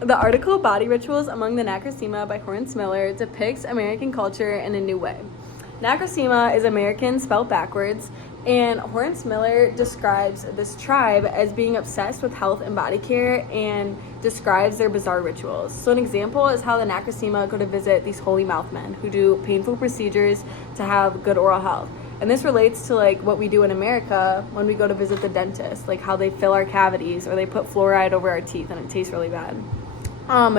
The article Body Rituals Among the Nakasima by Horace Miller depicts American culture in a new way. Nakasima is American spelled backwards, and Horace Miller describes this tribe as being obsessed with health and body care and describes their bizarre rituals. So an example is how the Nakasima go to visit these holy mouth men who do painful procedures to have good oral health. And this relates to like what we do in America when we go to visit the dentist, like how they fill our cavities or they put fluoride over our teeth and it tastes really bad.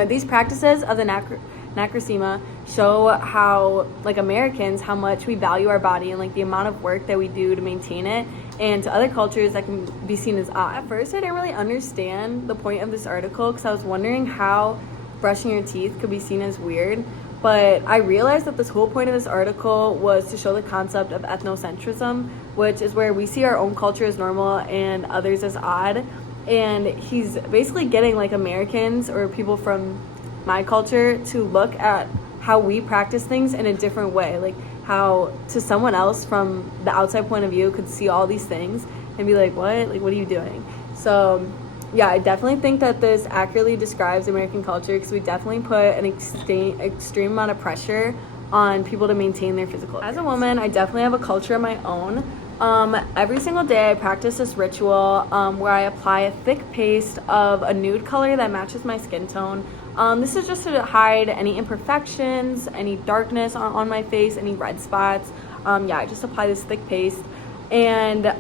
These practices of the Nakasima show how, like Americans, how much we value our body and like the amount of work that we do to maintain it, and to other cultures that can be seen as odd. At first, I didn't really understand the point of this article because I was wondering how brushing your teeth could be seen as weird, but I realized that this whole point of this article was to show the concept of ethnocentrism, which is where we see our own culture as normal and others as odd. And he's basically getting like Americans or people from my culture to look at how we practice things in a different way, like how to someone else from the outside point of view could see all these things and be like, what are you doing? So yeah, I definitely think that this accurately describes American culture because we definitely put an extreme amount of pressure on people to maintain their physical appearance. As a woman, I definitely have a culture of my own. Every single day I practice this ritual where I apply a thick paste of a nude color that matches my skin tone. This is just to hide any imperfections, any darkness on my face, any red spots. I just apply this thick paste. And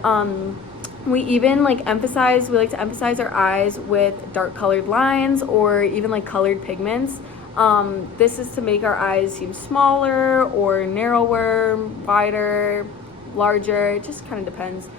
we like to emphasize our eyes with dark colored lines or even like colored pigments. This is to make our eyes seem smaller or narrower, wider, larger. It just kind of depends.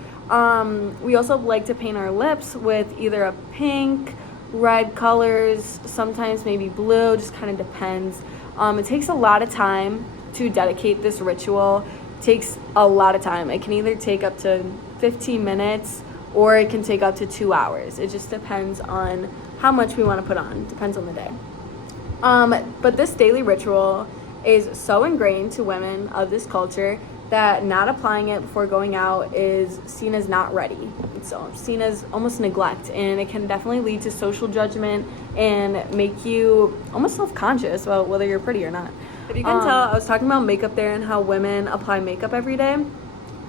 We also like to paint our lips with either a pink, red colors, sometimes maybe blue, just kind of depends. It takes a lot of time to dedicate this ritual. It takes a lot of time. It can either take up to 15 minutes or it can take up to 2 hours. It just depends on how much we want to put on. Depends on the day. But this daily ritual is so ingrained to women of this culture that not applying it before going out is seen as not ready. It's seen as almost neglect, and it can definitely lead to social judgment and make you almost self-conscious about whether you're pretty or not. If you can tell, I was talking about makeup there and how women apply makeup every day.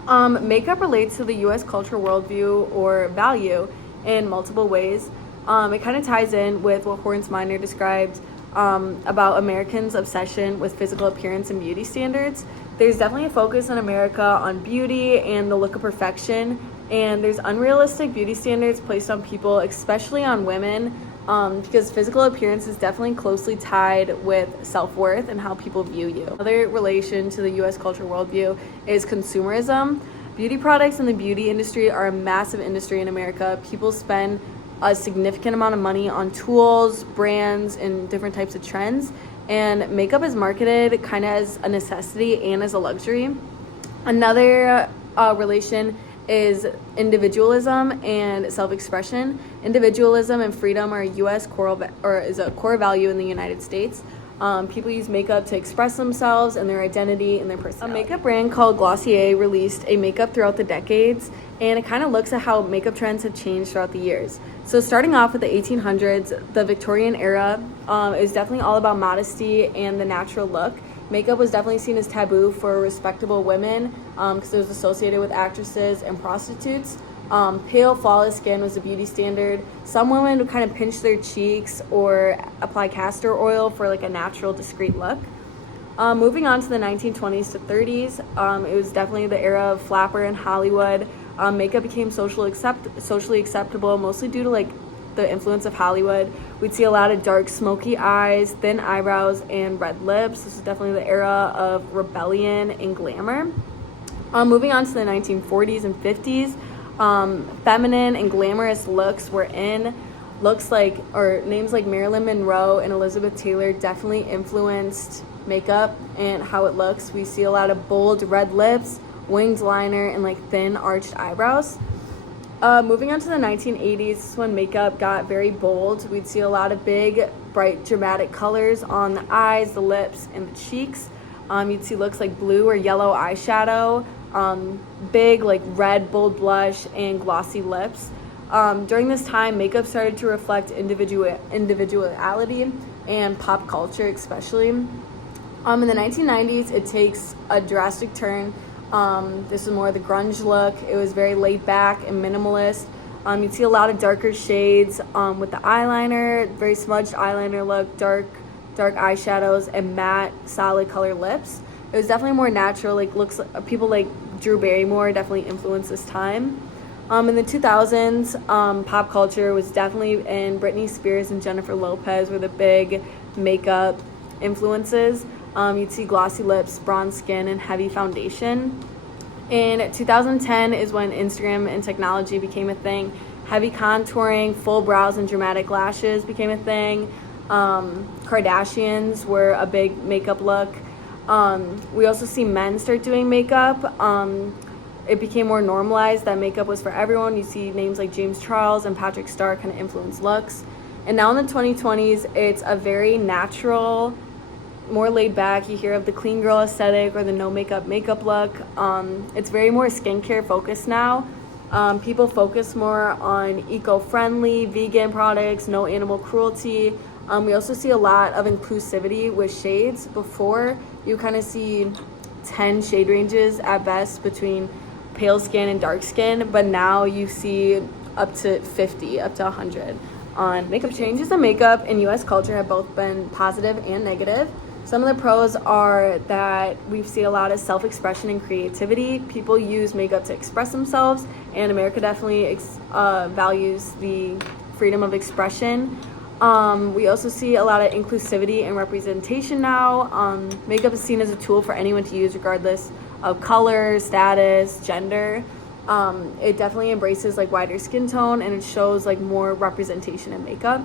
Makeup relates to the U.S. cultural worldview or value in multiple ways. It kind of ties in with what Horace Miner described about Americans' obsession with physical appearance and beauty standards. There's definitely a focus in America on beauty and the look of perfection, and there's unrealistic beauty standards placed on people, especially on women, because physical appearance is definitely closely tied with self-worth and how people view you. Another relation to the U.S. cultural worldview is consumerism. Beauty products in the beauty industry are a massive industry in America. People spend a significant amount of money on tools, brands, and different types of trends. And makeup is marketed kind of as a necessity and as a luxury. Another relation is individualism and self-expression. Individualism and freedom are a core value in the United States. People use makeup to express themselves and their identity and their personality. A makeup brand called Glossier released a makeup throughout the decades, and it kind of looks at how makeup trends have changed throughout the years. So starting off with the 1800s, the Victorian era is definitely all about modesty and the natural look. Makeup was definitely seen as taboo for respectable women because it was associated with actresses and prostitutes. Pale, flawless skin was a beauty standard. Some women would kind of pinch their cheeks or apply castor oil for like a natural, discreet look. Moving on to the 1920s to 30s, it was definitely the era of flapper in Hollywood. Makeup became socially acceptable, mostly due to like the influence of Hollywood. We'd see a lot of dark, smoky eyes, thin eyebrows, and red lips. This is definitely the era of rebellion and glamour. Moving on to the 1940s and 50s, feminine and glamorous looks were in. Names like Marilyn Monroe and Elizabeth Taylor definitely influenced makeup and how it looks. We see a lot of bold red lips, winged liner, and like thin arched eyebrows. Moving on to the 1980s, this is when makeup got very bold. We'd see a lot of big, bright, dramatic colors on the eyes, the lips, and the cheeks. You'd see looks like blue or yellow eyeshadow, big like red, bold blush, and glossy lips. During this time, makeup started to reflect individuality and pop culture, especially. In the 1990s, it takes a drastic turn. This is more the grunge look. It was very laid back and minimalist. You'd see a lot of darker shades with the eyeliner, very smudged eyeliner look, dark eyeshadows, and matte, solid color lips. It was definitely more natural. Like looks, people like Drew Barrymore definitely influenced this time. In the 2000s, pop culture was definitely in. Britney Spears and Jennifer Lopez were the big makeup influences. You'd see glossy lips, bronze skin, and heavy foundation. In 2010 is when Instagram and technology became a thing. Heavy contouring, full brows, and dramatic lashes became a thing. Kardashians were a big makeup look. We also see men start doing makeup. It became more normalized that makeup was for everyone. You see names like James Charles and Patrick Star kind of influence looks. And now in the 2020s, it's a very natural, more laid back. You hear of the clean girl aesthetic or the no makeup look. It's very more skincare focused now. People focus more on eco-friendly, vegan products, no animal cruelty. We also see a lot of inclusivity with shades. Before, you kind of see 10 shade ranges at best between pale skin and dark skin, but now you see up to 50, up to 100 on makeup. Changes in makeup in U.S. culture have both been positive and negative. Some of the pros are that we see a lot of self-expression and creativity. People use makeup to express themselves, and America definitely values the freedom of expression. We also see a lot of inclusivity and representation now. Makeup is seen as a tool for anyone to use regardless of color, status, gender. It definitely embraces like wider skin tone, and it shows like more representation in makeup.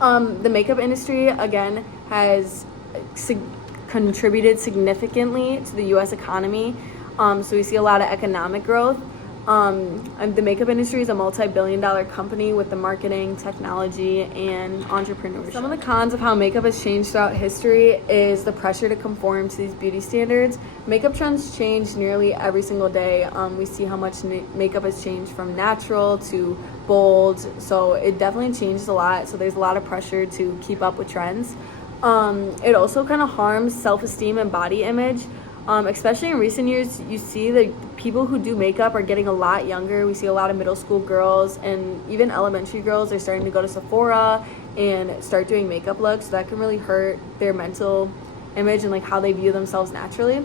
The makeup industry again has contributed significantly to the U.S. economy. So we see a lot of economic growth. And the makeup industry is a multi-billion-dollar company with the marketing, technology, and entrepreneurship. Some of the cons of how makeup has changed throughout history is the pressure to conform to these beauty standards. Makeup trends change nearly every single day. We see how much makeup has changed from natural to bold, so it definitely changes a lot. So there's a lot of pressure to keep up with trends. It also kind of harms self-esteem and body image. Especially in recent years, you see the people who do makeup are getting a lot younger. We see a lot of middle school girls and even elementary girls are starting to go to Sephora and start doing makeup looks. So that can really hurt their mental image and like how they view themselves naturally.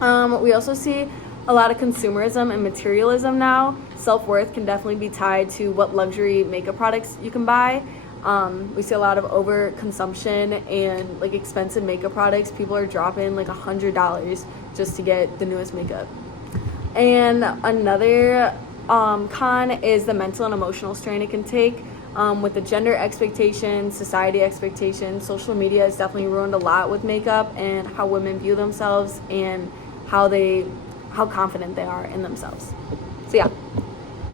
We also see a lot of consumerism and materialism now. Self-worth can definitely be tied to what luxury makeup products you can buy. We see a lot of overconsumption and like expensive makeup products. People are dropping like $100 just to get the newest makeup. And another con is the mental and emotional strain it can take with the gender expectations, society expectations. Social media has definitely ruined a lot with makeup and how women view themselves and how confident they are in themselves. So yeah.